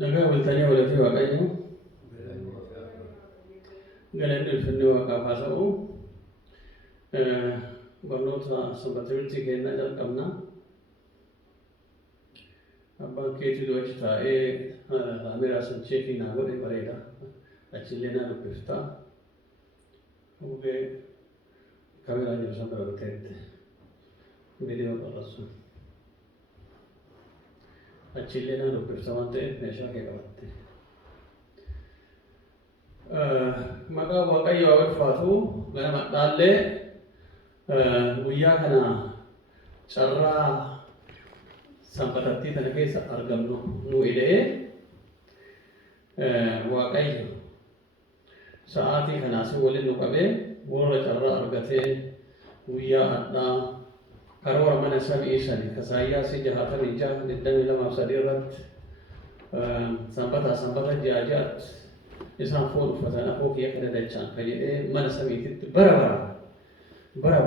Nagaa bultanii walitti waaqayyo galanni ulfinni waaqaaf haa ta'u. Barnoota sanbata kennaa jalqabna. Abbaan keetii du'achi taa'ee kaameeraa sun cheekii naa godhe bareeda. Achillee naa dubbifta. Hubee kaameeraa jiru san bira bitteetti. Viidiyoo qarratsu. Achillee naa dubbifta waan ta'eef meeshaa kee qabatte. Maqaa waaqayyo haa ulfaatu. Ganama dhaallee guyyaa kana carraa sanbatattii kana keessa argamnu nu ida'ee waaqayyo sa'aatii kanaas waliin nu qabee warra carraa argatee guyyaa hadhaa karoora mana samii sani Isaayyaas 66:22 irratti sanbata jaa'aatti isaan foon uffatan afoo kiyya kana dachaan kan jedhee mana samiititti bara bara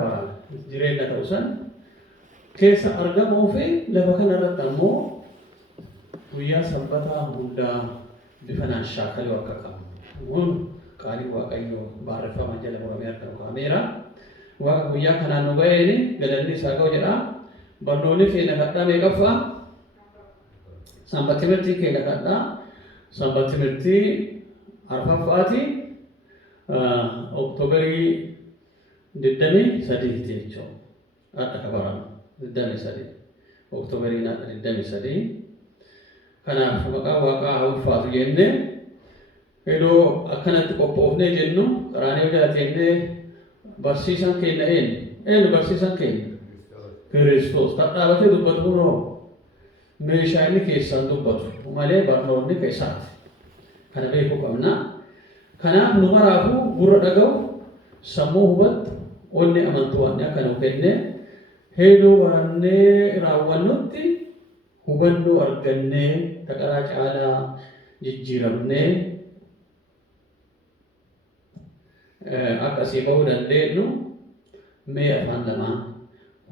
jireenya ta'u san keessa argamuu fi lafa kanarratti ammoo guyyaa sanbataa hundaa bifanaan shaakaluu akka qabu. Kun qaalii waaqayyoo baarreffama jala muramee argamu kaameera. Waaqa guyyaa kanaan nu ga'een galanni isaa ga'u jedha. Barnoonni keenya kadhaa meeqaffaa? Sanbata timirtii keenya kadhaa. Sanbata timirtii arfaffaati Oktoobarii 23 jechuudha. Adda kabaramu 23 Oktoobarii 23. Kanaaf maqaa waaqaa haa ulfaatu jennee iddoo akkanatti qophoofnee jennu qaraanii jalatti barsiisan keenya eenyu barsiisan keenya Kiristoos dhadhaabatee dubbatu kunoo meeshaa inni keessaan dubbatu malee barnoonni keessaati. Kana beekuu qabna. Kanaaf nu maraafuu gurra dhaga'u sammuu hubatu onni amantuu waan akka nu kenne hedduu barannee raawwannutti hubannoo argannee taqaraa caalaa jijjiiramnee akkasii ba'uu dandeenyu mee afaan lamaan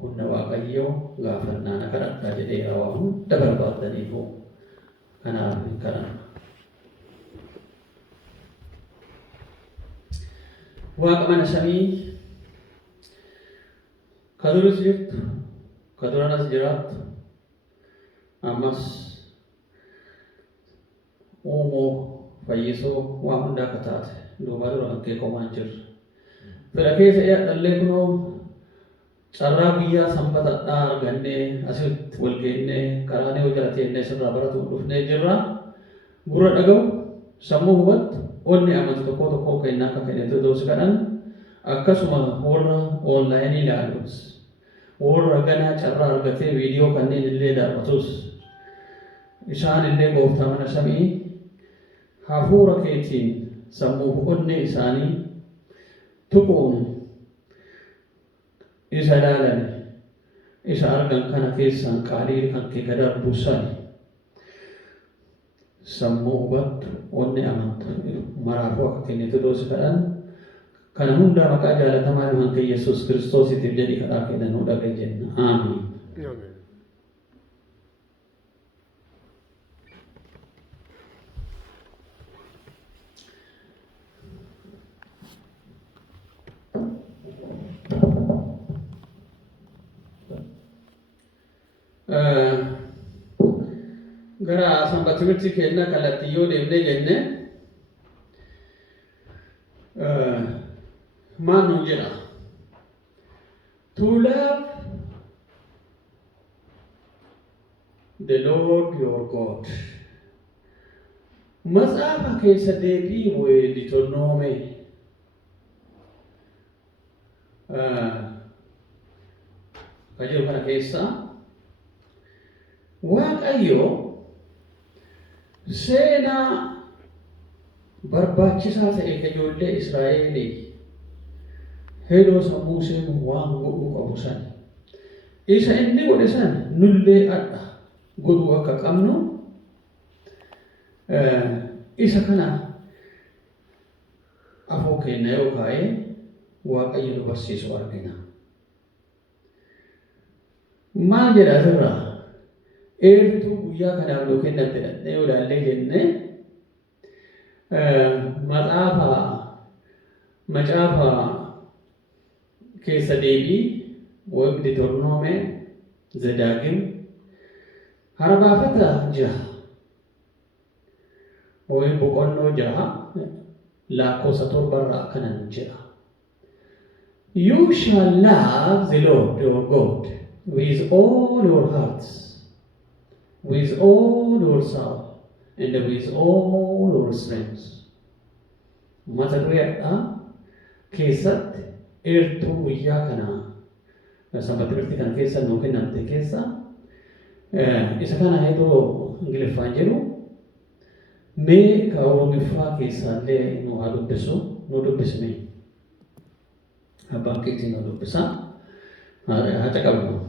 humna waaqayyoo gaafannaan akka dhaqaa jedhee raawwamu dabarbaataniifu kanaaf kana. Waaqa mana samii ka duris jirtu ka duranas jiraattu ammas uumuu fayyisuu waan hundaa akka taate duuba dura kan kee qomaan jirru. Fedha keessa dhiyaadhallee kunoo carraa guyyaa sanbatadhaa argannee asitti wal geennee karaanii hojjala teennee sirraa baratu dhufnee jirra. Gurra dhaga'u sammuu hubatu onni amantu tokko kennaa akka kennetu doosi kadhan akkasuma warra onlaayinii ilaalus warra ganaa carraa argatee viidiyoo kanneen illee darbatus isaan illee gooftaa mana samii hafuura keetiin sammuu onni isaanii tuquun isa ilaalan isa argan kana keessaan qaalii kan kee gadarbu sani sammuu hubattu onni amantu maraafuu akka kennitu doosi kadhan kana hundaa maqaa jaalatamaa ilmaan kee Yesuus Kiristoosiitiif jedhii kadhaa kennan nu dhaga'e jenna. Aamiin. Gara sanbata timirtii kennaa kallattii yoo deemnee jenne maal nuun jedha? To love the Lord your God. Matsaafa keessa deebii weeditoonnoome ka jiru kana keessa Waaqayyo seenaa barbaachisaa ta'e kan ijoollee Israa'elii hedduu sammuu seenuu waan godhuu qabu san isa inni godhe san nullee adda godhuu akka qabnu isa kana afoo keenya yoo kaa'ee Waaqayyo nu barsiisu argina. Maal jedha asirraa? eertuu guyyaa kanaaf nu kennatti dhadhee olaallee jennee macaafa keessa deebii waqti tornoome Zedaagim harbaafata jaha wayii boqonnoo jaha lakkoofsa torbarraa akkanan jedha. You shall love the Lord your God with all your hearts, with all your soul, and with all your strength. Mata dureedhaa keessatti eertuu guyyaa kanaa sanbata birtii kana keessa nuu kennamte keessa isa kana hedduu Ingiliffaan jedhu mee ka Oromiffaa keessaallee nu haa dubbisu nu dubbisne abbaan keetii nu dubbisa haa caqabnu.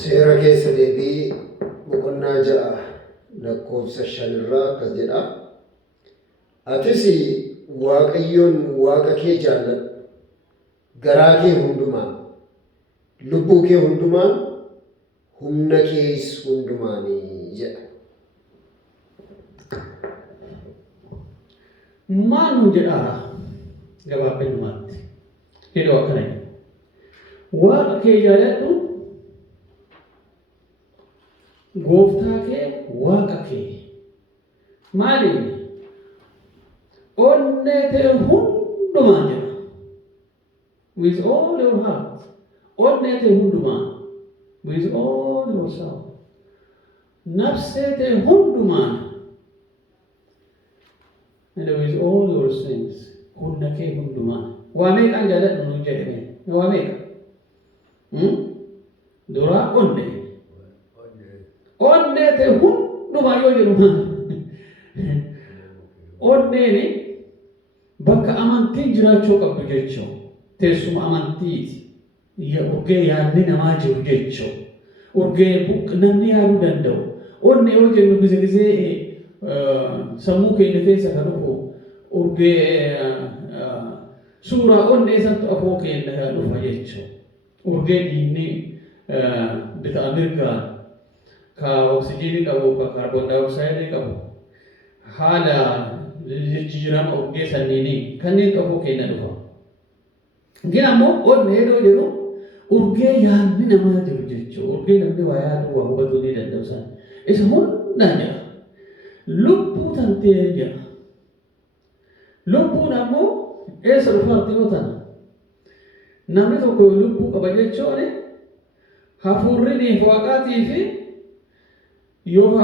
Seera keessa deebii boqonnaa ja'a lakkoofsa 5 irraa akkas jedha. Atis Waaqayyoon Waaqa kee jaalladhu garaa kee hundumaan, lubbuu kee hundumaan, humna kees hundumaanii jedha. Maal nu jedhaa gabaabinumatti hidhoo akkana jedhu Waaqa kee jaalladhu gooftaa kee Waaqa kee maaliin onnee ta'e hundumaan jedha. With all your heart, onnee ta'e hundumaan, with all your soul, nafsee ta'e hundumaan, and with all your strength, humna kee hundumaan. Waa meeqaan jaalladhu nu jedhame? Waa meeqa? Duraa onnee. Onnee ta'e hundumaa yoo jedhu onneeni bakka amantiin jiraachuu qabdu jechuun teessuma amantiiti. Urgee yaadni namaa jiru jechuun urgee namni yaaduu danda'u. Onnee yoo jennu gizee sammuu keenya keessa kan dhufu urgee suuraa onnee santu afoo keenya dhufa jechuun urgee dhiigni bitaa mirgaan ka oksijiinii qabu ka kaarboon daayoksaayiidii qabu haala jijjiirama urgee sanniinii kanneen afoo keenya dhufa. Gin ammoo onnee yoo jedhu urgee yaadni namaa jiru jechuudha. Urgee namni waa yaadu waa hubatuu ni danda'u sana. Isa hundaan jedha. Lubbuu tantee jedha. Lubbuun ammoo eessa dhufaatti yoo tana? Namni tokko lubbuu qaba jechuun hafuurri waaqaatii fi yoo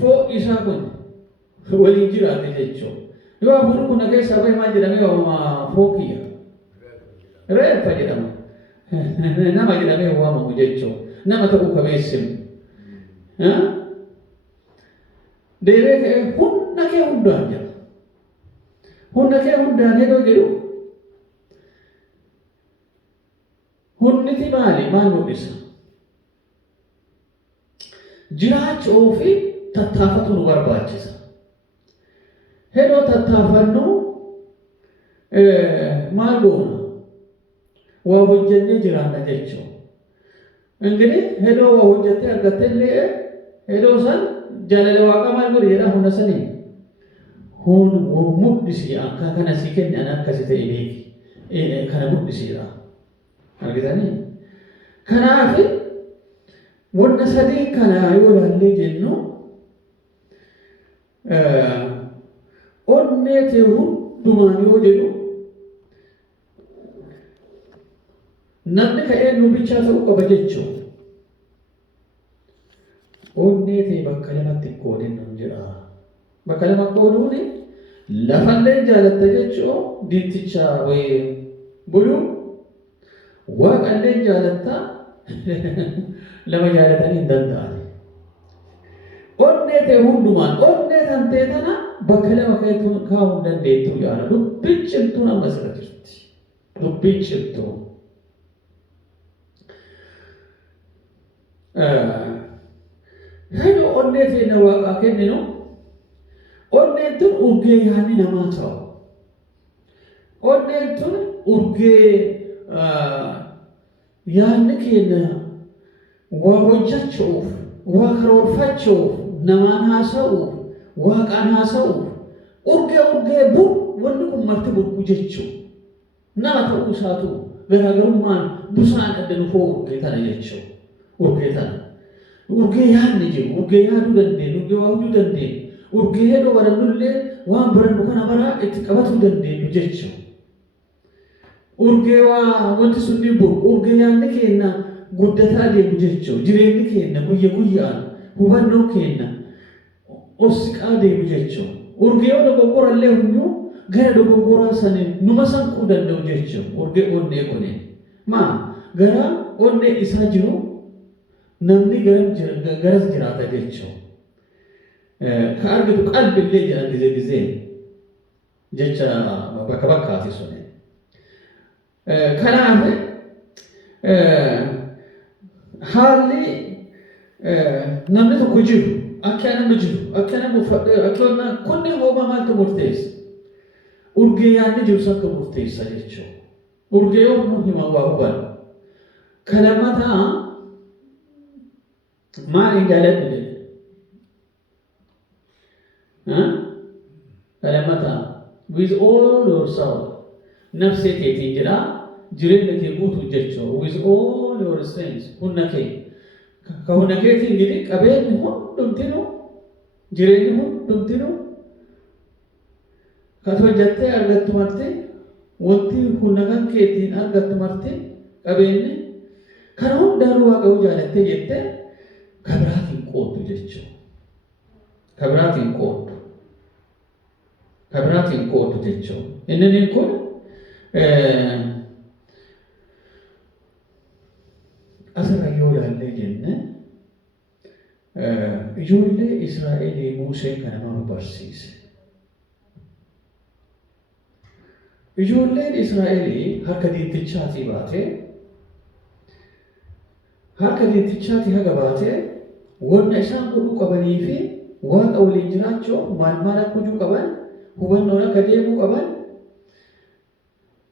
foon isaa kun waliin jiraate jechuudha. Yoo hafuurri kun keessaa bahee maal jedhamee foon kiyya? Reeffa jedhama. Nama jedhamee waamamu jechuudha. Nama ta'uu qabeessimu. Deebee ka'ee humna kee hundaan jedha. Humna kee hundaan yeroo jedhu hunniti maali? Maal mul'isa? Jiraachuu fi tattaafatu nu barbaachisa. Yeroo tattaafannu maal goona? Waa hojjennee jiraanna jechuudha. Ingili yeroo waa hojjettee argattellee yeroo san jaalala waaqa maal godhe jedha hunda sanii. Mudhisii akka kana si kenne ana akkasi ta'e beeki. Kana mudhisiidha. Argitanii? Kanaaf wanta sadii kana yoo ilaallee jennu onnee ta'e hundumaan yoo jedhu namni ka'ee nu bichaa ta'uu qaba jechuudha. Onnee ta'e bakka lamatti qoodinnu jedha. Bakka lama qooduun lafallee jaalatta jechuun diitticha wayii buluu waaqallee jaalatta lama jaalatanii hin danda'an. Onnee ta'e hundumaan onnee kan ta'e tana bakka lama kaa'uu hin dandeettu yaala. Dubbiin cimtuun amma sirra jirti. Dubbiin cimtuun. Yeroo onnee ta'e waaqaa kenninu onneen tun urgee yaadni namaa ta'u. Onneen tun urgee yaadni keenya waa hojjechuuf, waa karoorfachuuf, namaan haasa'uuf, waaqaan haasa'uuf, urgee wanni kun marti burqu jechuudha. Nama ta'uu isaatu garaagarummaan busaan adda nufoo urgee tana jechuudha. Urgee tana. Urgee yaadni jiru, urgee yaaduu dandeenyu, urgee waa hojjuu dandeenyu, urgee hedoo barannullee waan barannu kana baraa itti qabatuu dandeenyu jechuudha. Urgee waa wanti sun ni burqu, urgee yaadni keenya guddataa deemu jechuudha. Jireenyi keenya guyya guyyaan hubannoo keenya ossiqaa deemu jechuudha. Urgee yoo dogoggorallee hunyuu gara dogoggoraa saniin numa sanquu danda'u jechuudha. Urgee onnee kunii. Gara onnee isaa jiru namni garas jiraata jechuudha. Ka argitu qalbillee jedhan gizee jecha bakka bakkaati suni. Kanaaf haalli namni tokko jiru akka namni jiru akka namni akka kunni hooma maaltu murteessa? Urgee yaadni jiru akka murteessa jechuudha. Urgee yoo hima waa hubannu. Kana mataa maaliin jaaladhu jedhe? Kana mataa with all your soul nafsee keetiin jedhaa jireenya kee guutuu jechuudha. With all your strength humna kee. Ka humna keetiin gidi qabeenyi hundumtinuu jireenyi hundumtinuu kan hojjattee argattu marti wanti humna kan keetiin argattu marti qabeenyi kana hundaanuu waaqayyo jaalattee jettee kabiraatiin qooddu jechuudha. Kabiraatiin qooddu jechuudha. Inni kun asirra yoo ilaallee jenne ijoollee Israa'elii Museen kana nama barsiise. Ijoolleen Israa'elii harka diintichaatii baatee haga baatee wanna isaan godhuu qabanii fi waaqa waliin jiraachuuf maal akka hojjuu qaban, hubannoon akka deemuu qaban,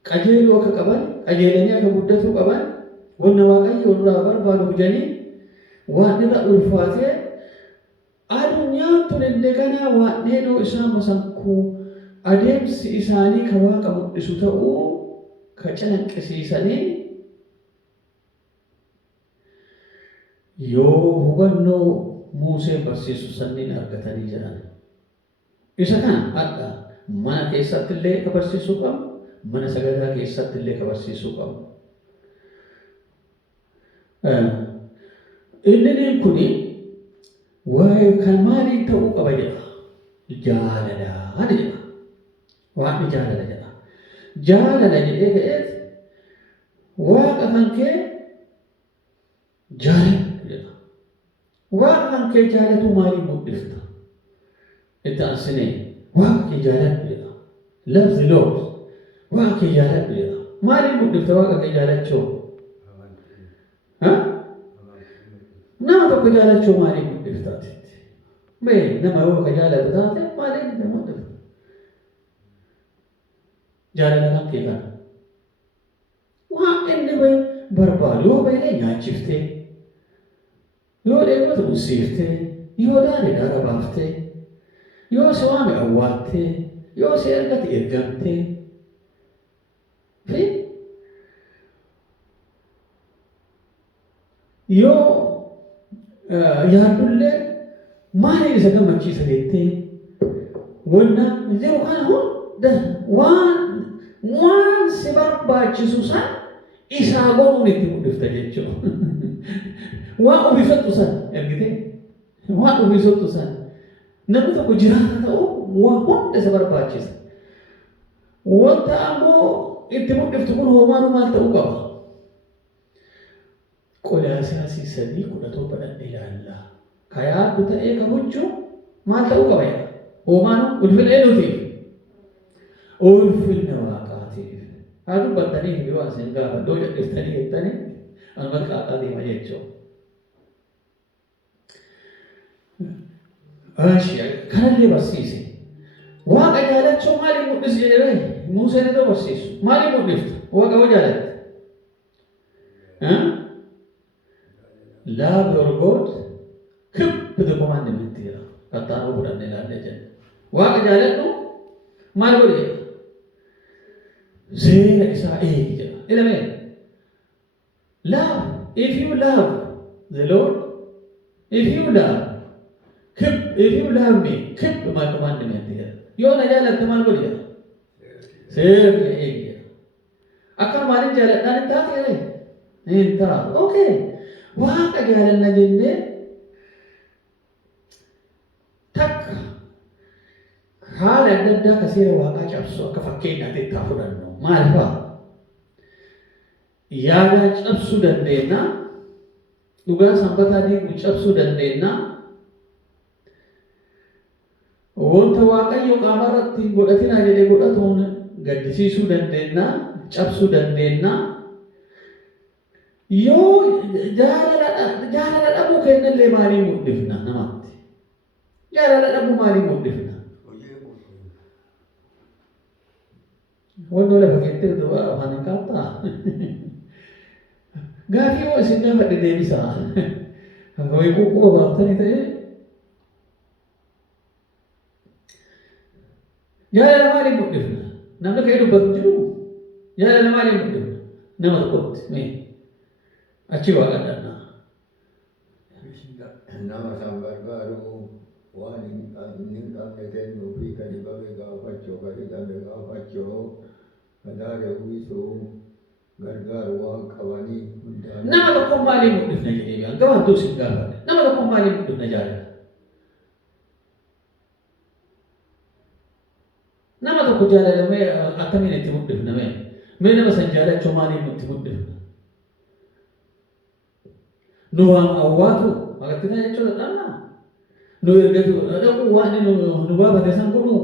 qajeeluu akka qaban, qajeelanii akka guddatuu qaban, wanna waaqayyo irraa barbaadu hojanii waan irra ulfaatee adunyaan tun indegana waan dheedoo isaan masankuu adeemsi isaanii ka waaqa mul'isu ta'uu ka calaqqisiisanii yoo hubannoo Museen barsiisu sanniin argatanii jiran. Isa kana hadha mana keessatti illee ka barsiisuu qabu, mana sagadaa keessatti illee ka barsiisuu qabu. Inni kuni waa'ee kan maalii ta'uu qaba jedha? Jaalalaa jedha. Waaqni jaalala jedha. Jaalala jedhee ka'eet waaqa kan kee jaalatu jedha. Waaqa kan kee jaalatu maalii mul'ifta? Itti aansinee waaqa kee jaalatu jedha. Love the Lord. Waaqa kee jaalatu jedha. Maalii mul'ifta waaqa kee jaalachuu? Nama tokko jaalachuu maalii mul'iftaati? Nama yoo ka jaalatu taate maalii mul'ifta? Jaalala kan kee kana. Waan inni barbaadu yoo baay'ee nyaachiftee, yoo dheebatu uffisiiftee, yoo daandii baaftee, yoo si waame awwaattee, yoo si ergate ergamtee fi yoo yaaddullee maaliin isa gammachiisa jettee wanna jiru kana hunda waan si barbaachisu san isaa godhuun itti mul'ifta jechuudha. Waan ofiisattu san ergitee waan ofiisattu san namni tokko jiraata ta'u waan hunda isa barbaachisa. Wanta ammoo itti mul'iftu kun hoomaanu maal ta'uu qaba? Qolaasiyaasii 3:17 ilaalla. Ka yaaddu ta'ee ka huccuu maal ta'uu qaba jedha? Hoomaanu ulfina eenyuutiif? Ulfina waaqaatiif. Haa dubbattanii fi waan isin gaafa iddoo jedhiftanii jettanii anuma qaaxaa deema jechuudha. Kanallee barsiise. Waaqa jaalachuu maaliif mul'isu jedhee Museen itti barsiisu. Maaliif mul'iftu? Waaqa hoo jaalatte? Love your God, keep the commandment jedha. Kattaanuu fudhannee ilaallee jenna. Waaqa jaaladhu maal godhe jedha? Seera isaa eegi jedha. Ilmeen love, if you love the Lord, if you love me, keep my commandment jedha. Yoo na jaalatte maal godhe jedha? Seera eegi jedha. Akka maaliin jaaladhaan hin taate? Hin taatu. Okay. Waaqa jaalanna jennee takka haala adda addaa akka seera waaqaa cabsu akka fakkeenyaatti itti haa fudhannu. Maal fa'a? Yaada cabsuu dandeenya. Dhugaa sanbataa diiguu cabsuu dandeenya. Wanta Waaqayyo qaama irratti godhatinaa jedhee godhatuun gaddisiisuu dandeenya. Cabsuu dandeenya. Yoo jaalala dhabuu kennallee maaliin mul'ifna namatti? Jaalala dhabuu maaliin mul'ifna? Wanni lafa keessatti afaan hin qaabtaa? Gaafii yoo isin gaafadhe deebisaa. Akka wayii quuqquu baaftanii ta'ee jaalala maaliin mul'ifna? Namni ka'ee dubbatu jiru jaalala maaliin mul'ifna? Nama tokkotti mee? Achi waaqadhanna. Nama san barbaadu waan hin qabne kennuu fi kan dhibame gaafachuu, kan hidhame gaafachuu, kan haadha uwwisuu, gargaaru waan qabanii hundaan. Nama tokko maaliin mul'ifna jedhee biyaan gabaabduu isin gaafadhe. Nama tokko maaliin mul'ifna jaalala? Nama tokko jaalala mee akkamiin itti mul'ifna mee? Mee nama san jaalachuu maaliin itti mul'ifna? Nu waan awwaatu akkatti jechuudha dhanna. Nu ergatu dhaqu waan nu baafate san godhu.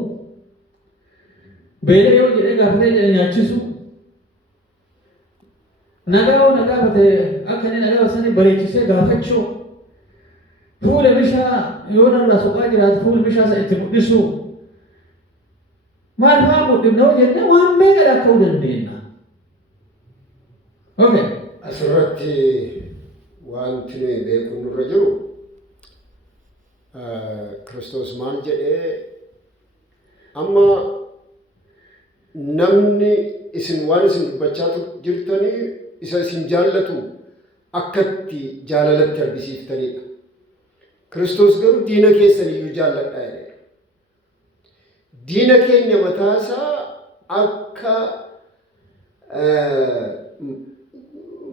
Beela yoo jedhee gaafatee nyaachisu. Nagaa yoo na gaafate akka inni nagaa sanii bareechisee gaafachuu. Fuula bishaa yoo narraa suqaa jiraatu fuula bishaa isa itti mul'isu. Maal fa'aa mul'ifna yoo jenne waan meeqa dhaqqabuu dandeenya. Okay. Asirratti wanti nuyi beeknu nurra jiru Kiristoos maal jedhee amma namni isin waan isin dubbachaa jirtanii isa isin jaallatu akkatti jaalalatti argisiiftanidha. Kiristoos garuu diina keessan iyyuu jaalladha jedhe. Diina keenya mataasaa akka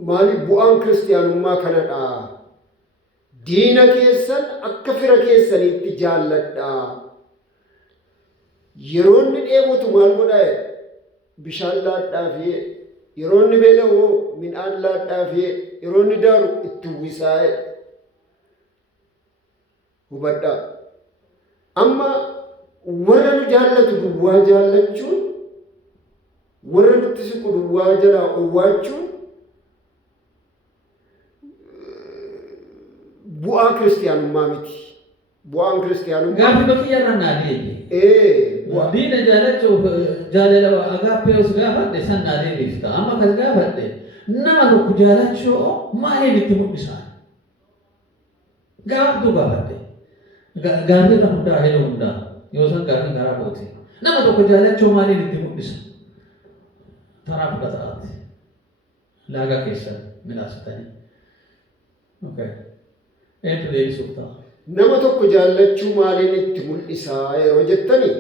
maaliif bu'aan kiristiyaanummaa kanadha. Diina keessan akka fira keessaniitti jaalladha. Yeroo inni dheebotu maal godhaa? Bishaan laadhaafi yeroo inni beela'u midhaan laadhaafi yeroo inni daaru itti uwwisaa. Hubadhaa. Amma warra nu jaallatu duwwaa jaallachuun, warra nutti siqu duwwaa jalaa owwaachuun bu'aa kiristiyaanummaa miti. Bu'aan kiristiyaanummaa gaaffii bakki yarraan naa deebi. Diina jaalachuuf jaalala agaappees gaafadhe san naa deebifta. Amma kas gaafadhe nama tokko jaalachuu maaliin itti mul'isaa? Gaaftuu gaafadhe. Gaaffii na hundaa heduu hundaa yoo san gaaffii garaa kooti. Nama tokko jaalachuu maaliin itti mul'isa? Taraa fudhataati. Laagaa keessan midhaasitanii. Okay. Eentu deebisuuf ta'a? Nama tokko jaallachuu maaliin itti mul'isaa yeroo jettani?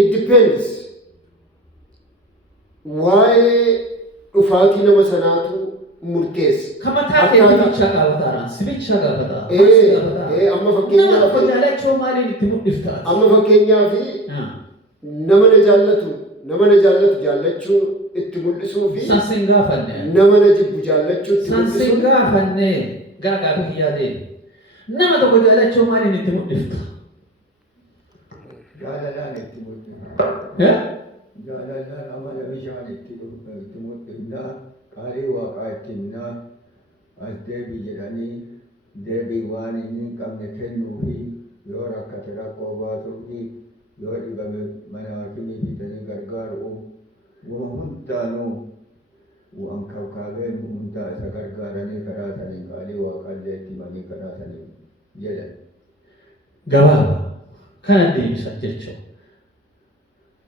It depends. Waa'ee dhufaatii nama sanaatu murteessa. Kamataa keessa gaafataa, sibicha gaafataa. Amma fakkeenyaaf nama tokko jaallachuu maaliin itti mul'iftaa? Amma fakkeenyaaf nama na jaallatu jaallachuu itti mul'isuu fi sansin gaafanne nama na jibbu jaallachuu itti mul'isuu. Sansin gaafanne gaafii kiyyaa deemi. Nama tokko jaallachuu maaliin itti mul'ifta? Jaalalaan itti mul'ifna. Jaalalaan amala bishaan itti mul'ifna. Qaalii waaqaa itti himna. As deebii jedhanii deebii waan inni hin qabne kennuu fi yoo rakkate rakkoo baasuu fi yoo dhibame mana haakimii bitanii gargaaru hundaanuu waan kaabeen hundaa isa gargaaranii karaa sanii qaalii waaqallee itti himanii karaa sanii jedhan. Gabaabaa kana deebisan jechuudha.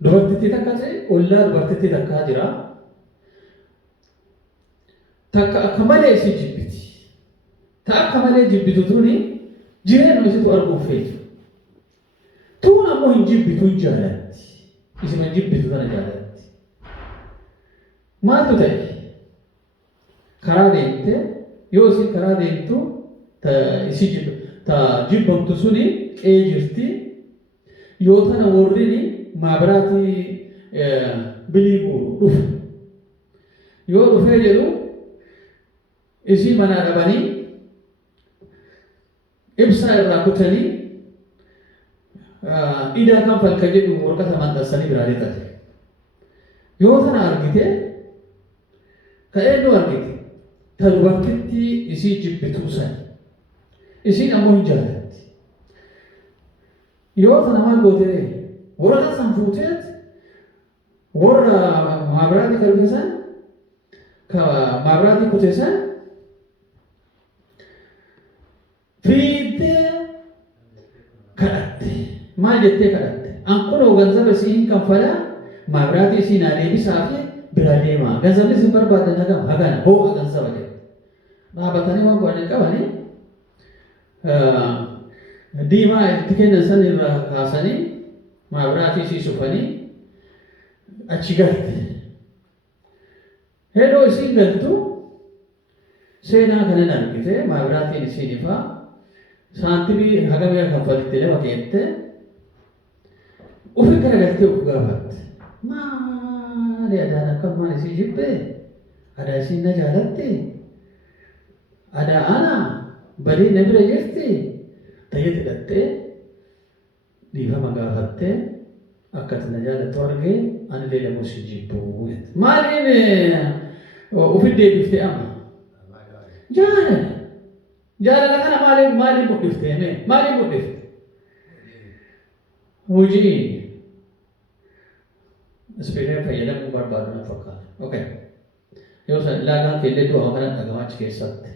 Dubartittii takka ta'e ollaa dubartittii takkaa jira. Takka akka malee si jibbiti. Ta akka malee jibbitu tuni jireenya isitu arguuf feetu. Tuun ammoo hin jibbitu hin jaalatti. Isima jibbitu tana jaalatti. Maaltu ta'e? Karaa deemte yoo isin karaa deemtu ta jibbamtu suni qe'ee jirti. Yoo tana warrini maabiraatii bilii guuru dhufu. Yoo dhufee jedhu isii manaa dhabanii ibsaa irraa kutanii idaa kan falka jedhu warqata maxxansanii biraa deetate. Yoo tana argite ka'ee nu argite ta dubartittii isii jibbituu sani. Isiin ammoo hin jaalatti. Yoo tana maal goote warra san fuuteet warra maabiraatii kalbisan ka maabiraatii kutesan fiidee kadhatte. Maal jettee kadhatte? Ankunoo ganzaba isiin kanfalaa maabiraatii isiin adeebisaa fi bira deemaa. Ganzabni isin barbaadan hagana hoo'a ganzaba jedhe. Dhaabatanii waan godhanii qabanii diimaa itti kennan san irraa kaasanii maabiraatii isii sufanii achi galte. Hedoo isiin galtu seenaa kanan argite maabiraatiin isiin ifaa saantibii hagamee kanfalitti lafa keette ufi garagaltee uf gaafatte. Maali adaan akkanumaan isii jibbee? Adaa isiin na jaalatte? Adaa ana badii na bira jirti? Tayyee hidhattee dhiifama gaafattee akkati na jaalattu argee ani illee namoo si jibbuu jette. Maaliin ufit deebiftee amma? Jaalala. Jaalala kana maaliin mul'iftee mee? Maaliin mul'ifte? Hojii ispiireen fayyadamuu barbaadu na fakkaata. Okay. Yoo san laagaan keellee du'a kana dhagamaa achi keessatti.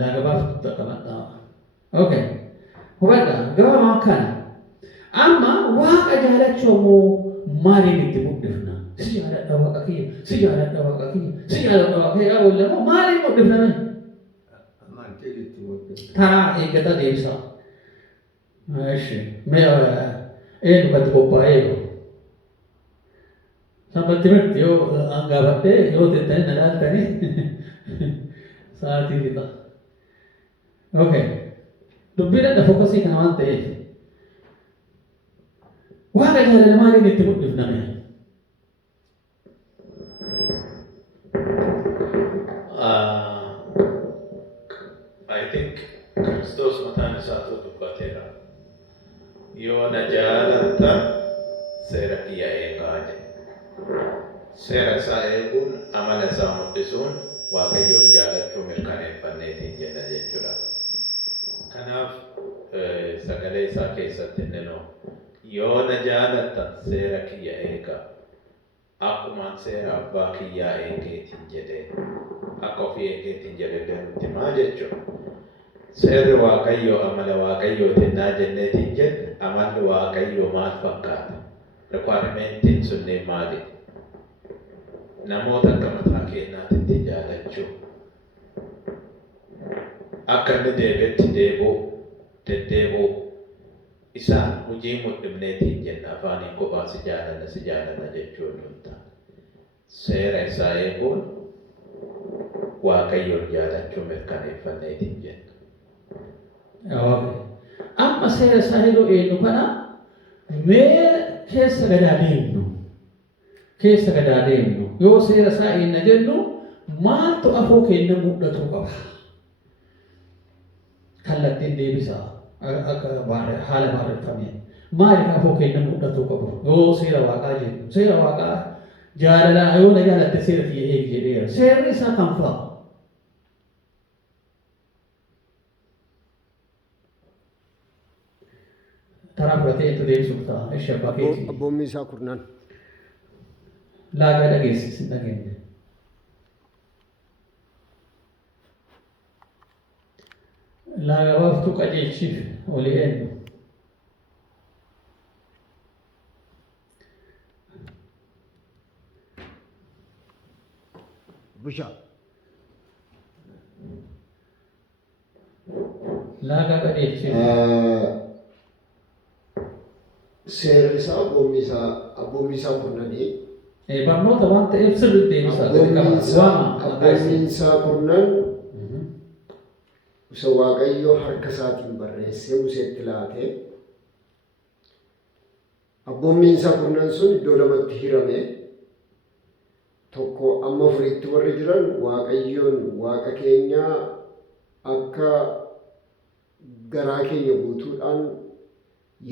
Laagabaaf qabaadhaa. Okay. Hubadhaa gabaabaa kana. Amma waaqa jaalachuu ammoo maaliin itti mul'ifna? Si jaaladha waaqa kiyya, si jaaladha waaqa kiyya, si jaaladha waaqa kiyya boolla ammoo maaliin mul'ifname? Taraa eeggataa deebisaa. Eeshi. Mee eenyu kan qophaa'ee jiru? Sanbatti mirti yoo gaafadhee yoo teessanii na laaltanii sa'aatii fixa. Okay. Dubbiin adda fokkasii kana waan ta'eef waaqa jaalala maaliin itti mul'ifname? I think Kiristoos mataan isaatu dubbateera. Yoo na jaalatta seera kiyya eegaa jedhe. Seera isaa eeguun amala isaa mul'isuun Waaqayyoon jaalachuu mirkaneeffanneetiin jenna jechuudha. Kanaaf sagalee isaa keessatti inni yoo na jaalattan seera kiyya eegaa akkumaan seera abbaa kiyyaa eegeetiin jedhee akka ofii eegeetiin jedhee nutti maa jechuudha. Seerri Waaqayyoo amala Waaqayyootiin naa jenneetiin jedhe amalli Waaqayyoo maal fakkaata? Requiremeentiin sunneen maali? Namoota akka mataa keenyaatti jaalachuu. Akka inni deebi'etti deddeebuu isaan hojii mul'ifneetiin jenna afaaniin kophaa si jaalala jechuun hin taane. Seera isaa eeguun Waaqayyoon jaalachuu mirkaneeffanneetiin jenna. Amma seera isaa yeroo eenyu kana mee keessa gadaa deemnu yoo seera isaa eenna jennu maaltu afoo keenya mul'atu qaba? Kallattiin deebisaa akka haala baarreeffameen maaliif afoo keenya mul'atu qabu? Yoo seera waaqaa jennu seera waaqaa jaalalaa yoo na jaalatte seera kiyya eegi jedheera. Seerri isaa kan fa'a. nu deebisuuf ta'a. Ishee abbaa keetii. Abboommi isaa kurnaan. Laagaa dhageessis hin dhageenye. Laagaa baaftuu qajeelchiif olii eenyu. Bushaa. Laagaa qajeelchiif. Seerri isaa abboommi isaa kurnanii. Barnoota waan ta'eef sirriitti deebisaa. Abboommi isaa kurnan isa Waaqayyo harka isaatiin barreessee Museetti laatee abboommi isaa kurnan sun iddoo lamatti hirame. Tokko amma furiitti warri jiran Waaqayyoon Waaqa keenya akka garaa keenya guutuudhaan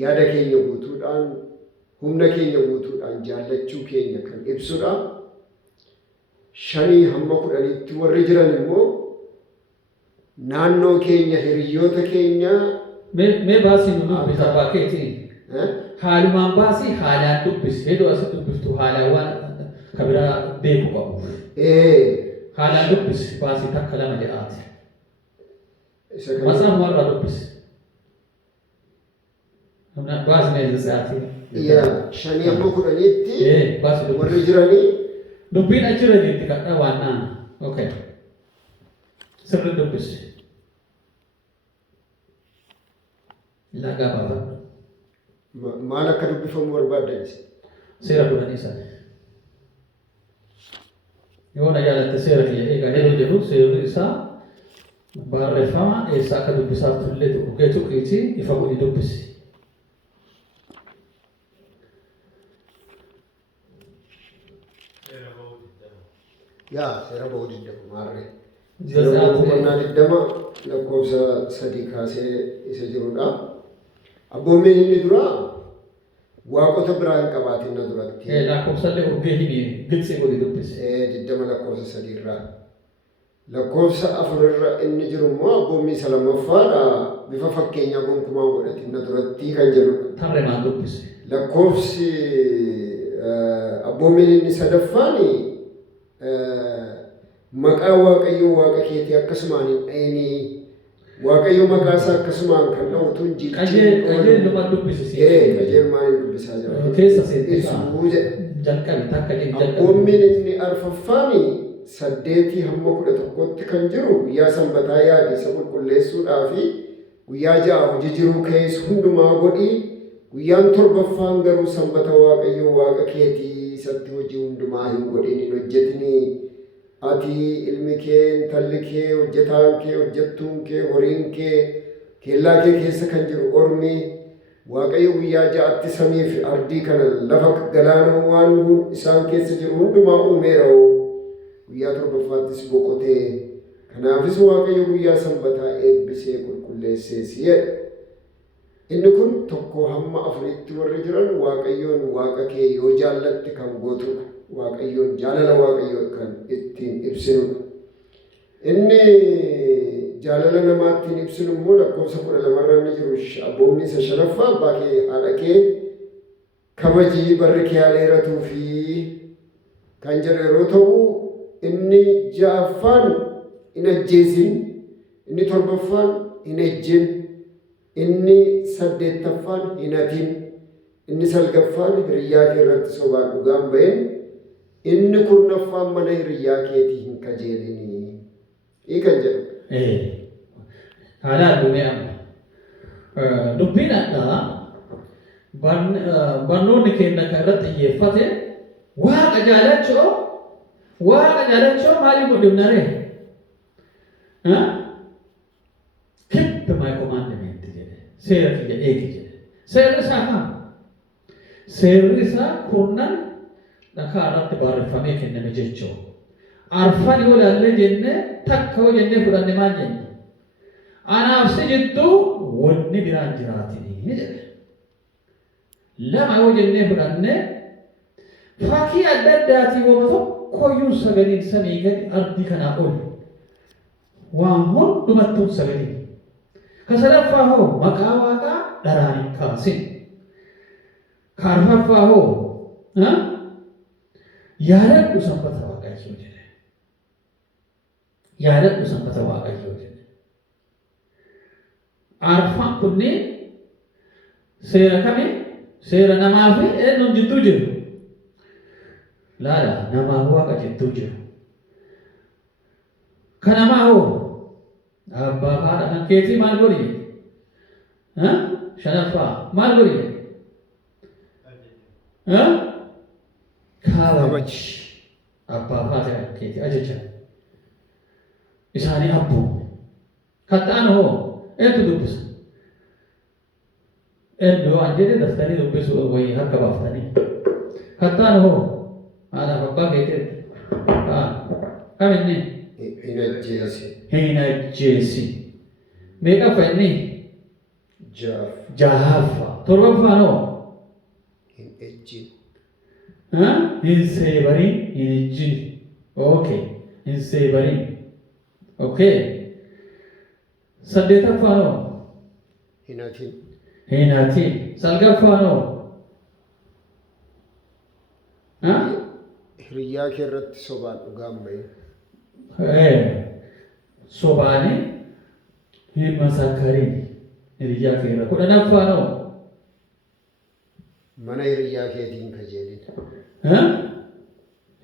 yaada keenya guutuudhaan humna keenya guutuudhaan jaallachuu keenya kan ibsudha. 5 hamma 10tti warri jiran immoo naannoo keenya hiriyoota keenya mee baasii nu dubbisa abbaa keetii. Haalumaan baasii haalaan dubbisi. Hedduu asitti dubbiftu haalaan waan kabiraa beeku qabu. Haalaan dubbisi baasii takka 2 jedhaati. Masaan warra dubbisi. Baasii meeshaa isaati. 5 hamma 10tti warri jiranii dubbiin achirra jirti kadhaa waan naana. Okay. Sirri dubbisi. Laagaa baafadhu. Maal akka dubbifamu barbaaddanis? Seera 10 isaati. Yoo na jaalatte seera kiyya eegaa yeroo jedhu seerri isaa barreeffama eessaa akka dubbisaaf tullee dhuggee tuqiitii ifa godhi dubbisi. Seera ba'uu 20 maarree. Seera boqonnaa 20 lakkoofsa 3 kaasee isa jirudha. Abboommiin inni duraa waaqota biraa hin qabaatin na duratti. Lakkoofsallee urgee hin gilsee godhi dubbisi. 20 lakkoofsa 3 irraa. Lakkoofsa 4 irra inni jiru immoo abboommii isa lammaffaadha. Bifa fakkeenyaa gonkumaa godhatin na duratti kan jedhudha. Tarree maal dubbisi? Lakkoofsi abboommiin inni sadaffaani maqaa Waaqayyoo Waaqa keetii akkasumaan hin dhayinii Waaqayyo maqaa isaa akkasumaan kan dha'utu hin jilchiin qajeeluma dubbisi. Qajeelumaan hin dubbisaa jira. Keessa seetii Ibsuu jedha. jalqabe takka jalqabe. Abboommiin inni arfaffaani 8 hamma 11tti kan jiru guyyaa sanbataa yaadisa qulqulleessuudhaa fi guyyaa 6 hojii jiruu keessa hundumaa godhii guyyaan 7ffaan garuu sanbata Waaqayyo Waaqa keetii isatti hojii hundumaa hin godhin hin hojjetinii. Ati ilmi kee, intalli kee, hojjetaan kee, hojjettuun kee, horiin kee, kellaa kee keessa kan jiru ormi Waaqayyo guyyaa 6tti samii fi ardii kana lafa galaana waan isaan keessa jiru hundumaa uumeera. Guyyaa 7ffaattis boqotee. Kanaafis Waaqayyo guyyaa sanbataa eebbisee qulqulleessee jedha. Inni kun 1 hamma 4tti warri jiran Waaqayyoon Waaqa kee yoo jaallatte kan gootudha. Waaqayyoon jaalala Waaqayyoo kan ittiin ibsinudha. Inni jaalala namaattiin ibsinu immoo lakkoofsa 12 irra inni jiru abboommi isa 5ffaa abbaa kee haadha kee kabajii barri kee haa dheeratuu fi kan jedhu yeroo ta'u inni 6ffaan hin ajjeesin, inni 7ffaan hin ejjin, inni 8ffaan hin hatin, inni 9ffaan hiriyyaa kee irratti sobaan dhugaan ba'in. Inni 10ffaan mana hiriyyaa keetii hin kajeelinii. Kan jedhu. Haalaan dhumee amma. Dubbiin addaa barnoonni keenya kan irratti xiyyeeffate Waaqa jaalachoo maaliif godhimnaree? Keep my commandment jedhe. Seera kiyya eegi jedhe. Seerri isaa kam? Seerri isaa kurnan dhakaa irratti barreeffamee kenname jechuudha. Arfan yoo ilaallee jennee takka yoo jennee fudhanne maal jenna? Anaaf si jidduu wanni biraan jiraatinii jedhe. 2 yoo jennee fudhanne fakkii adda addaatii wama tokkoyyuu sagaliin samii gadi ardii kanaa ol waan hundumattuu sagaliin. Ka 3ffaa hoo maqaa Waaqaa dharaan hin kaasin. Kaarfaffaa hoo yaadadhu sanbata Waaqayyoo jedhe. Yaadadhu sanbata Waaqayyoo jedhe. Arfan kunneen seera kamii? Seera namaa fi eenyuun jidduu jiru? Laala namaa Waaqa jidduu jiru. Kan namaa hoo? Abbaa haadha kan keetii maal godhi? Shanaffaa maal godhi? Kabaji. Abbaa haadha kan keetii ajaja. Isaanii abbuu. Kan ta'an hoo? Eenyutu dubbisa? Eenyu waan jedhe daftanii dubbisu wayii harka baaftanii. Kan ta'an hoo? Haadhaaf abbaa keetii. Kam inni? Hin ajjeesi. Hin ajjeesi. Meeqaffa inni? Jahaffa. Torbaffaan hoo? Hin ejjin. Hin seebarin, hin ejjin. Okay. Hin seebarin. Okay. Saddeetaffaan hoo? Hin hatin. Hin hatin. Salgaffaan hoo? Hiriyyaa kee irratti sobaan dhugaan bahe. Sobaanii hin masakkarin. Hiriyyaa kee irra. Kudhanaffaan hoo? Mana hiriyyaa keetiin kajeelin.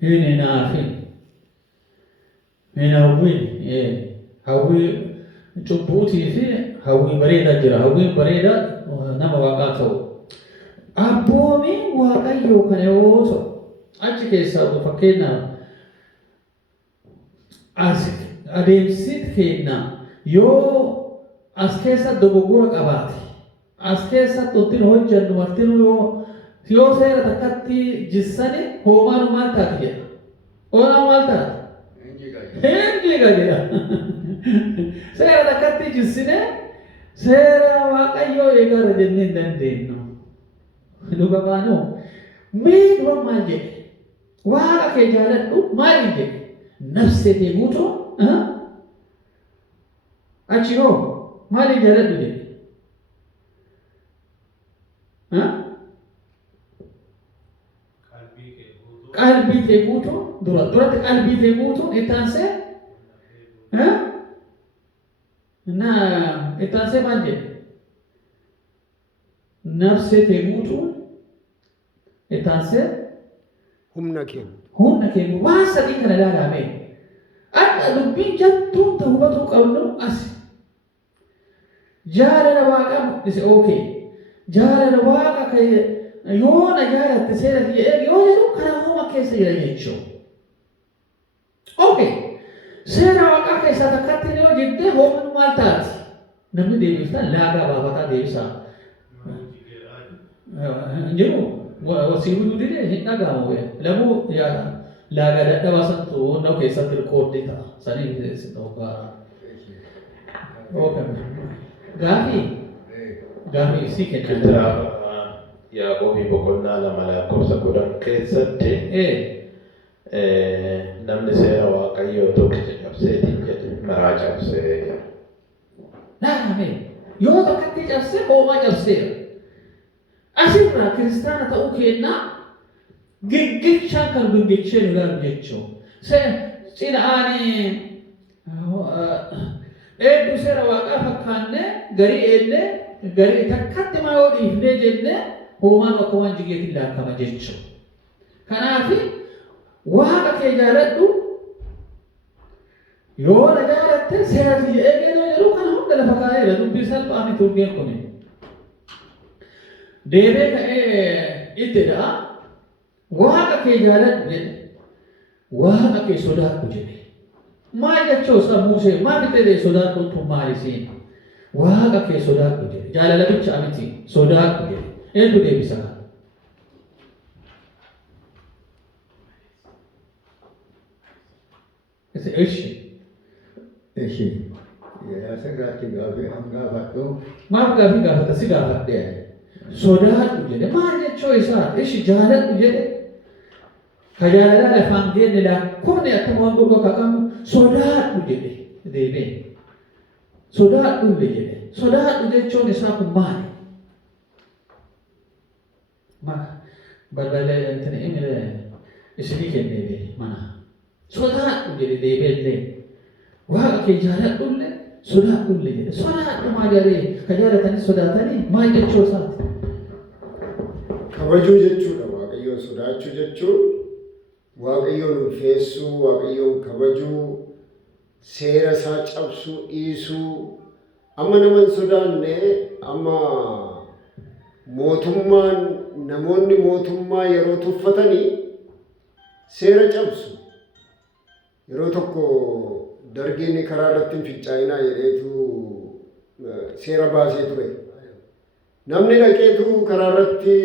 Hin hinaafin. Hin hawwin. Hawwii cubbuutii fi hawwii bareedaa jira. Hawwiin bareedaa nama Waaqaa ta'u. Abboomiin Waaqayyoo kana yoo ta'u achi keessaa fakkeenyaaf adeemsi kenna yoo as keessa dogoggora qabaate as keessa tottiin hojjennu martinuu yoo seera takkatti jissani hoomaan maal taati jedha. Hoomaan maal taati? Hinjiga jedha. Seera takkatti jissine seera Waaqayyoo eegara jennee hin dandeenyu. Dhugabaanoo mee dura maal jedhe? Waaqa kee jaaladhu maal jedhe? Nafsee kee guutuu achi hoo maaliin jaaladhu jedhe? Qalbii kee guutuu duratti qalbii kee guutuu ittaansee ittaansee maal jedhe? Nafsee kee guutuu ittaansee humna kee waan sadii kana ilaalame akka dubbiin jattuun ta'u hubatuu qabnu as jaalala Waaqaa mul'ise. Okay. Jaalala Waaqa kee yoo na jaalatte seera kiyya eegi yoo jedhu karaa hooma keessa jira jechuudha. Okay. Seera Waaqaa keessaa takkatti yoo jette hoomni maal taati? Namni deebiftaan laagaa baafataa deebisaa. Jiru wasiibuu dide hin dhagahamu. Lamuu laagaa dadhabaa santu onnaa keessatti rikoodii ta'a. Sanii keessatti ta'u gaaraa. Okay. Gaafii isii kenna. Kitaaba Yaaqoobii boqonnaa 2:10 keessatti namni seera Waaqayyoo tokkicha cabseetiin jedhe maraa cabsee jira. Naaname yoo takkatti cabsee hoomaa cabseera. Asirraa kiristaana ta'uu kennaa giggichaan kan giggichaa nu ilaalu jechuudha. Cina'aanii eedduu seera Waaqaa fakkaannee garii eellee garii takkatti maa yoo dhiifnee jennee hoomaan akkuma jigeetiin laakkama jechuudha. Kanaaf Waaqa kee jaaladhu yoo na jaalatte seera kiyya eegee jedhu kana hunda lafa kaa'eera. Dubbii salphaa miti urgeen kuni. Deebee ka'ee ittidha. Waaqa kee jaaladhu jedhe. Waaqa kee sodaadhu jedhe. Maal jechuun Musee maal itti sodaadhu tun maal isiin? Waaqa kee sodaadhu jedhe. Jaalala bicha miti sodaadhu jedhe. Eenyu deebisa? Eshi. Asirratti gaafii hangaafadhu. Maaf gaafii gaafata si gaafadhee? Sodaadhu jedhe. Maal jechuu isaa? Ishi jaaladhu jedhe. Kajaajala lafaan geenne lakkoofne akkuma waan gurguruu kakamu sodaadhu jedhe deebee. Sodaadhu jedhe. Sodaadhu jechuun isaa kun maali? balbala isinii kennee mana sodaadhu jedhe deebi'ellee waaqa kee jaaladhullee sodaadhullee jedhe sodaadhu maa jaree ka jaalatanii sodaatanii maal jechuu isaati. Kabajuu jechuudha Waaqayyoon sodaachuu jechuun Waaqayyoon ulfeessuu, Waaqayyoon kabajuu, seera isaa cabsuu dhiisuu. Amma nama hin sodaanne amma namoonni mootummaa yeroo tuffatanii seera cabsu. Yeroo tokko dargiin karaa irratti hin fincaa'inaa jedheetu seera baasee ture. Namni dhaqeetu karaa irratti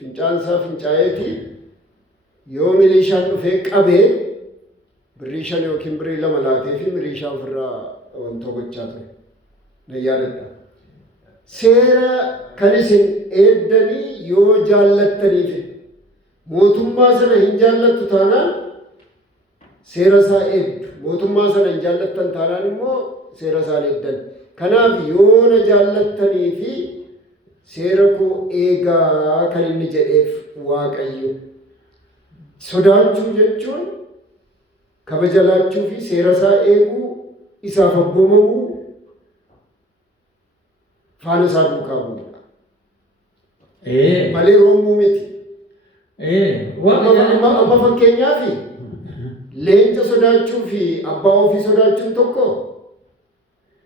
fincaa'eeti yoo milishaan dhufee qabee birrii 5 yookiin birrii 2 laatee fi milishaa ofirraa wanta gochaa ture. Na yaadadha. Seera kan isin eeddanii yoo jaallattaniif mootummaa sana hin jaallattu taanaan seera isaa eeddu. Mootummaa sana hin jaallattan taanaan immoo seera isaa eeddan. Kanaaf yoo na jaallattanii fi seera koo eegaa kan inni jedheef Waaqayyo. Sodaachuu jechuun kabaja laachuu fi seera isaa eeguu, isaaf abboomamuu, faana isaa duukaa bu'uudha. Malee roobuu miti. Amma fakkeenyaaf leenca sodaachuu fi abbaa ofii sodaachuun tokko.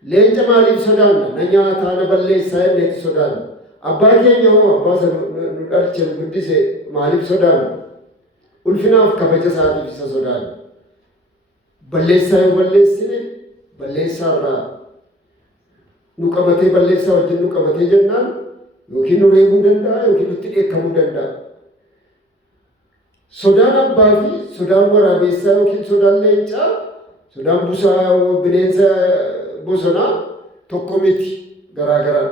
Leenca maaliif sodaanna? Na nyaataa na balleessaa jenneeti sodaanna. Abbaa keenya hoo abbaa sana nu dhalche nu guddise maaliif sodaanna? Ulfinaaf kabaja isaatiif isa sodaanna. Balleessaa yoo balleessine balleessaarraa nu qabatee balleessaa wajjin nu qabatee jennaan yookiin nu reebuu danda'a yookiin nutti dheekkamuu danda'a. Sodaan abbaa fi sodaan waraabessaa yookiin sodaan leencaa, sodaan busaa bineensa bosonaa tokko miti garaagaraa.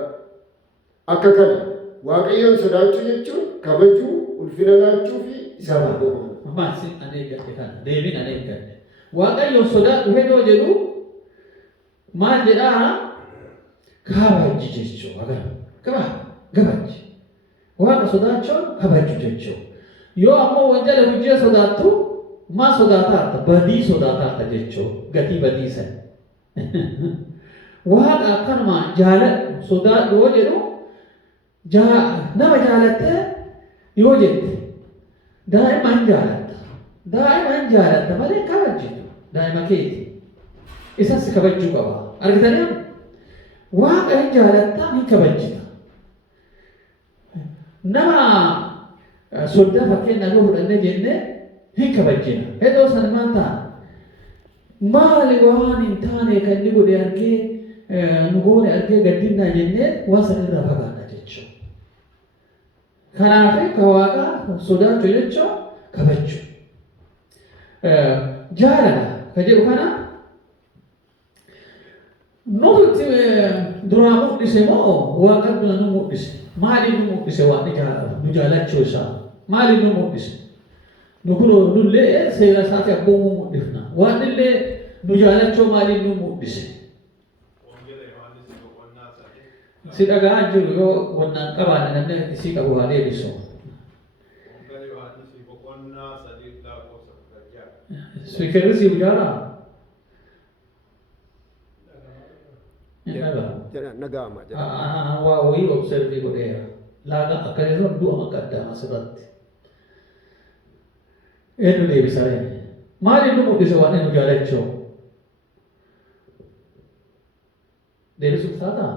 Akka kana Waaqayyoon sodaachuu jechuun kabajuu, ulfina laachuu fi isaaf abboomamuu. Ammaas ani eeggate kana deebiin ani eeggate. Waaqayyoon sodaadhu hedoo jedhu maal jedhaa? Kabaji jechuudha. Kabaji. Waaqa sodaachuun kabaju jechuudha. Yoo ammoo wanjala hojii sodaattu maa sodaataarta? Badii sodaataarta jechuudha. Gatii badii sana. Waaqa akkanuma jaaladhu sodaadhu yoo jedhu nama jaalattee yoo jette daa'imman jaalatta. Daa'imman jaalatta malee kabajitu. Daa'ima keeti. Isas kabajuu qaba. Argitanii? Waaqa hin jaalattaa hin kabajita. Nama soddaa fakkeenyaaf yoo fudhannee jennee hin kabajina. Hedoo sana maal ta'a? Maali waan hin taane kan inni godhe argee nu goone argee gaddinnaa jennee waan sana irraa fagaanna jechuudha. Kanaaf ka Waaqa sodaachuu jechuun kabajuu. Jaalala ka jedhu kana nuti duraa mul'ise moo Waaqatu nu mul'ise? Maaliif nu mul'ise waan nu jaalachuu isaa? Maaliif nu mul'ise? Nu kun nullee seera isaati abboomuu mul'ifna. Waan illee nu jaalachuu maaliif nu mul'ise? Si dhagaa jiru yoo wannaan qabaanne namni isii qabu haa deebisu. Spiikarri siif jaalaa? Nagama. Waa wayii observii godheera. Laaga akkasitti du'a maqaddaa asirratti. Eenyu deebisaree? Maaliif nu mul'ise waan nu jaalachuu? Deebisuuf taataa?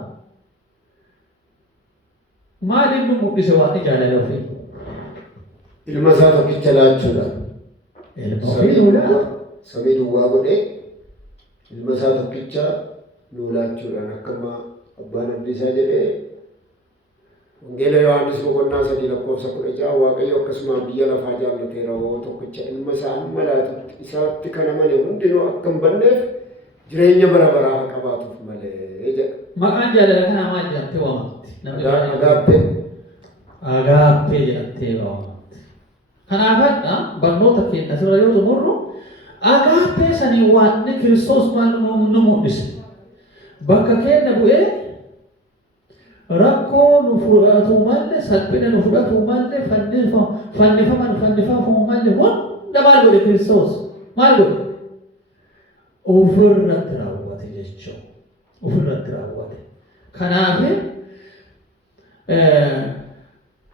Maaliif nu mul'ise waan jaalala ofii? Ilma isaa tokkicha laachuudha. Ilma ofii nuudhaa? Samii duwwaa godhee ilma isaa tokkicha nuu laachuudhaan akkama abbaan abdiisaa jedhee Wangeela Yohaannis boqonnaa 3:16 Waaqayyo akkasuma biyya lafaa jaallateera hoo tokkicha ilma isaa amma laatutti isaatti kan amane hundinuu akka hin banneef jireenya bara baraa haa qabaatuuf malee jedha. Maqaan jaalala kanaa maal jedhamtee waamamti? Agaappee. Agaappee jedhamtee waamamti. Kanaafadha barnoota keenya asirra yoo xumurru agaappee sanii waan Kiristoos maal nu mul'ise? Bakka keenya bu'ee rakkoo nu fudhatu malee salphina nu fudhatu malee fannifamu malee hunda maal godhe Kiristoos maal godhe ofirratti raawwate jechuudha. Ofirratti raawwate. Kanaaf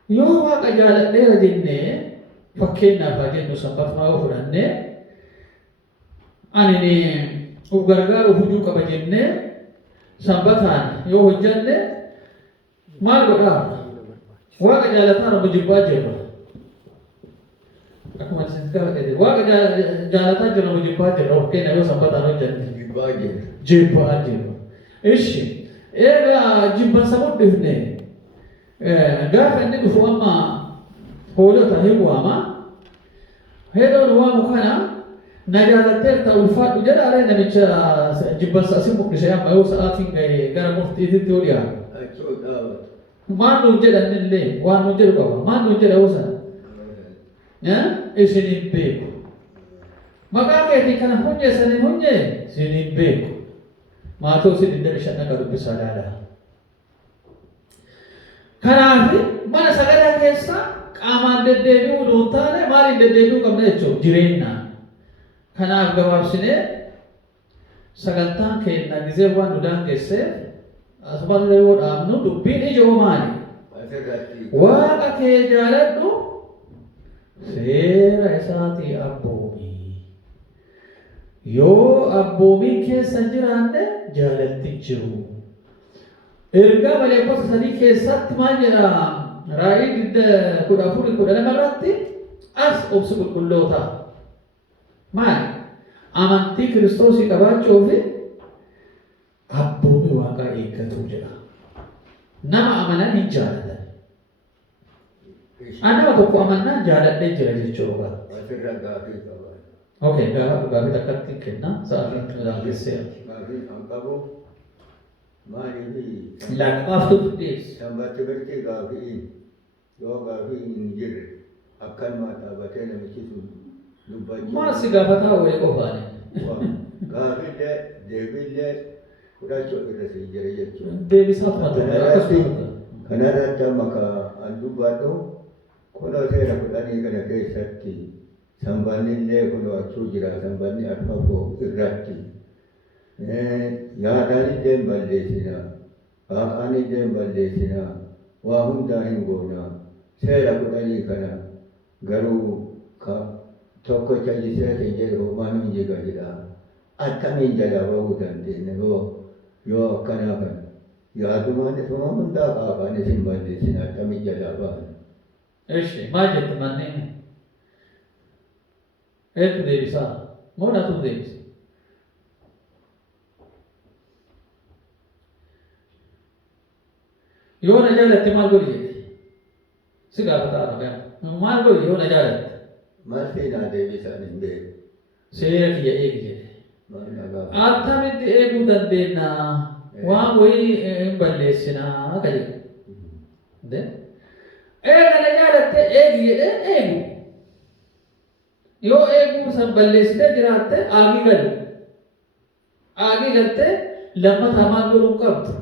yoo Waaqa jaaladheera jennee fakkeenyaaf haa jennu sanbata fudhannee ani uf gargaaruuf hojii qaba jennee sanbataan yoo hojjanne maal godhaa? Waaqa jaalataan nama jibbaa jirra. Akkuma isin gaafate Waaqa jaalataan jirra nama jibbaa jirra. Fakkeenyaaf yoo sanbataan hojjanne jibbaa jirra. Ishi egaa jibbansa mudhifne gaafa inni dhufu amma hoolota hin waama. Heddoon waamu kana na jaalatteerta ulfaadhu jedha aree namicha jibbansa asii mudhise amma yoo sa'aatiin ga'e gara murtiititti yoo dhiyaatu. Maal nuun jedhan illee waan nuun jedhu qaba. Maal nuun jedha yoo sana? Isin hin beeku. Maqaa keetii kana hojjeessanii hojjee isin hin beeku. Maatoo isin hin dabishan akka dubbisaa ilaala. Kanaaf mana sagadaa keessa qaamaan deddeebi'uu nuun taane maaliin deddeebi'uu qabna jechuudha jireenyaan. Kanaaf gabaabsinee sagantaan keenya gizee waan nu daangesseef asumallee yoo dhaabnu dubbiin ijoo maali? Waaqa kee jaaladhu seera isaatii abboomii. Yoo abboomiin keessa jiraanne jaalatti jiru. Ergaa maleekota sadii keessatti maal jedha? Raa'ii 14:12 irratti as obsi qulqullootaa. Maali? Amantii Kiristoosii qabaachuu fi abboomii Waaqaa eeggatu jedha. Nama amanan hin jaalatan. Nama tokko amannaan jaaladhee jira jechuudha. Okay, gaafii takkatti kenna. Sa'aatiin laafesseera. Lakkaaftuuf dhiyeessu. Sanbatti birtii gaafii yoo gaafii hin jirre akkanumaa dhaabatee namichi sun dubbachuu. Maal si gaafataa wayii qofaani? Gaafiillee deebiillee fudhachuu irra si jira jechuudha. Deebisaaf mata kanarratti amma an dubbadhu kunoo seera kudhanii kana keessatti sanbannillee kunoo achuu jira sanbanni arfafoo irratti. Yaadaanillee hin balleessina, waaqaanillee hin balleessina, waa hundaa hin goona. Seera kudhanii kana garuu tokko calliseetiin jedhu homaan hin jiga jedha. Attamiin jalaa bahuu dandeenya yoo akkanaa kana. Yaadumaan isuma hundaa qaafaanis hin balleessina attamiin jalaa bahan. Eshi maal jette manneen? Eetu deebisaa? Moo naatu deebisa? Yoo na jaalatte maal godhi jedhe? Si gaafataa argaa. Maal godhi yoo na jaalatte? Maal seenaa deebisan hin beeku. Seera kiyya eegi jedhe. Attamitti eeguu dandeenya? Waan wayii hin balleessinaa akka jedhu. Eega na jaalatte eegi jedhe eegu. Yoo eeguu san balleessitee jiraatte aagii galu. Aagii galtee lammataa maal godhuu qabdu?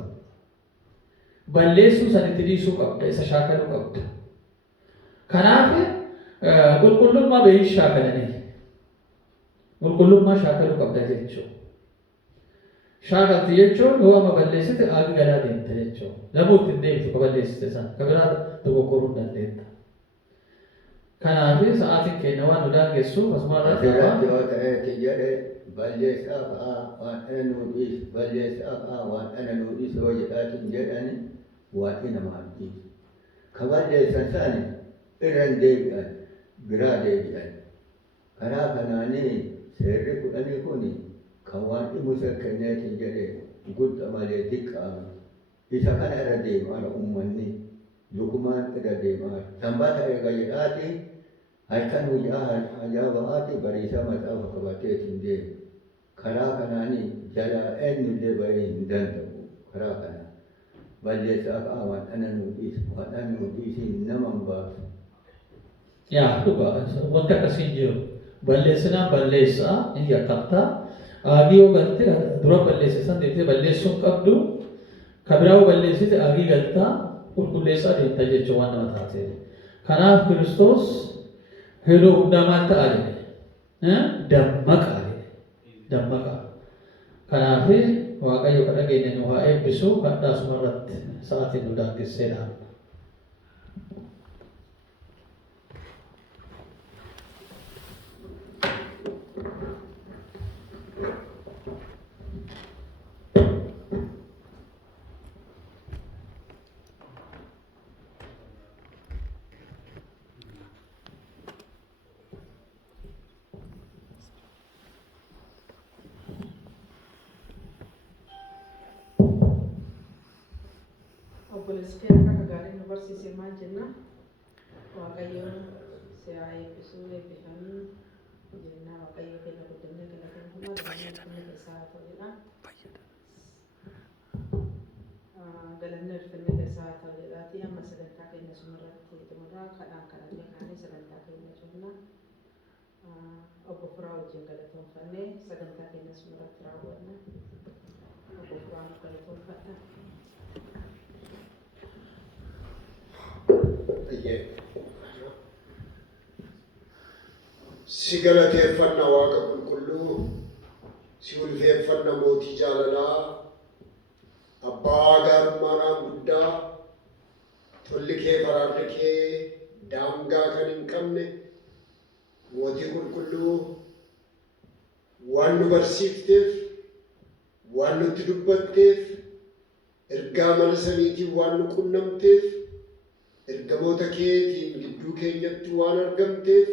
Balleessuu sanitti dhiisuu qabda, isa shaakaluu qabda. Kanaaf qulqullummaa bahii shaakalanii. Qulqullummaa shaakaluu qabda jechuudha. Shaakalti jechuun yoo amma balleessite aagii galaa deemte jechuudha. Lamuutti hin deemtu ka balleessite sana, ka biraa dogoggoruu dandeetta. Kanaaf sa'aatiin keenya waan nu daangessuuf asuma irratti yoo ta'eeti jedhe balleessaa fa'aa waan ana nuudhiis balleessaa fa'aa waan ana nuudhiis yoo jedhaatiin jedhani waan namaa dhiisu. Ka balleessan sani irra hin deebi'an biraa deebi'an. Karaa kanaanii seerri kudhanii kun kan waan dhibu kenneetiin jedhe gudda malee xiqqaame. Isa kana irra deemaa uummanni lukumaan irra deemaa. Sanbata eega jedhaati halkan hojaa ba'aati bariisa maxaafa qabateetiin deemu. Karaa kanaanii jalaa eenyullee bahee hin danda'u. Karaa kana balleessaa fa'aa waan ana nuudhiis waan ana nuudhiisiin nama hin baasu. Yaa dhugaa wanti akkasiin jiru. Balleessinaan balleessaa hin yakkamtaa. Aagii yoo galte dura balleessisan deemtee balleessuun qabdu. kabiraa'uu balleessite agii galtaa qulqulleessaa deemta jechuun waan nama taatee. Kanaaf Kiristoos hedoo hundaa maal ta'a jedhe dammaqa jedhe dammaqa. Kanaaf Waaqayyo kadha keenya nu haa eebbisu kadhaa sumarratti sa'aatiin nu daangesseedha. Obboleessi keenya akka gaarii nu barsiise maal jenna? Waaqayyoon si'aa eebbisuu eebbifamii jenna Waaqayyo keenya guddinee galateeffannaa galanni keessaa ta'udha. Galanni ulfinni keessaa ta'udha. Amma sagantaa keenya sumarratti xumura kadhaan kadhannee kaanii sagantaa keenya cufna. Obbo Firaa wajjin galatoonfannee sagantaa keenya sumarratti raawwanna. Obbo Firaa nu galatoonfadha. Si galateeffanna Waaqa qulqulluu, si ulfeeffanna mootii jaalalaa, abbaa gaarummaadhaan guddaa, tolli kee faraarri kee daangaa kan hin qabne, mootii qulqulluu waan nu barsiifteef, waan nutti dubbatteef, ergaa mana saniitiin waan nu qunnamteef, ergamoota keetiin gidduu keenyatti waan argamteef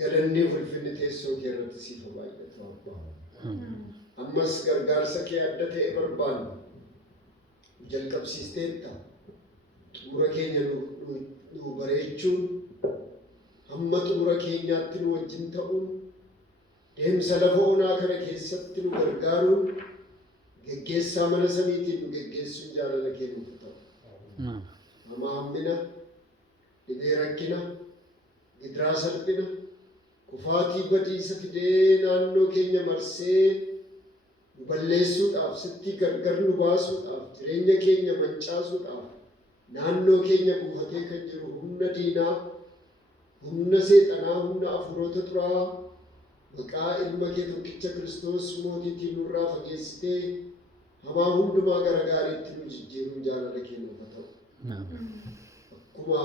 galanni ulfinni teessoo kee irratti siif baay'atu abbaa. Ammas gargaarsa kee adda ta'e barbaanna. Jalqabsiisteetta xumura keenya nu bareechuun hamma xumura keenyaatti nu wajjin ta'uun deemsa lafa onaa kana keessatti nu gargaaruun geggeessaa mana samiitiin nu geggeessuun jaalala kee nuuf ta'u. Hammina, dhibee rakkina, gidiraa salphina, kufaatii badiisa fidee naannoo keenya marsee nu balleessuudhaaf, sitti gargar nu baasuudhaaf, jireenya keenya mancaasuudhaaf, naannoo keenya buufatee kan jiru humna diinaa, humna seexanaa, humna hafuurota xuraa'aa, maqaa ilma kee tokkicha Kiristoos mootiitiin nurraa fageessitee hamaa hundumaa gara gaariitti nu jijjiiruun jaalala kee nuuf haa ta'u. Akkuma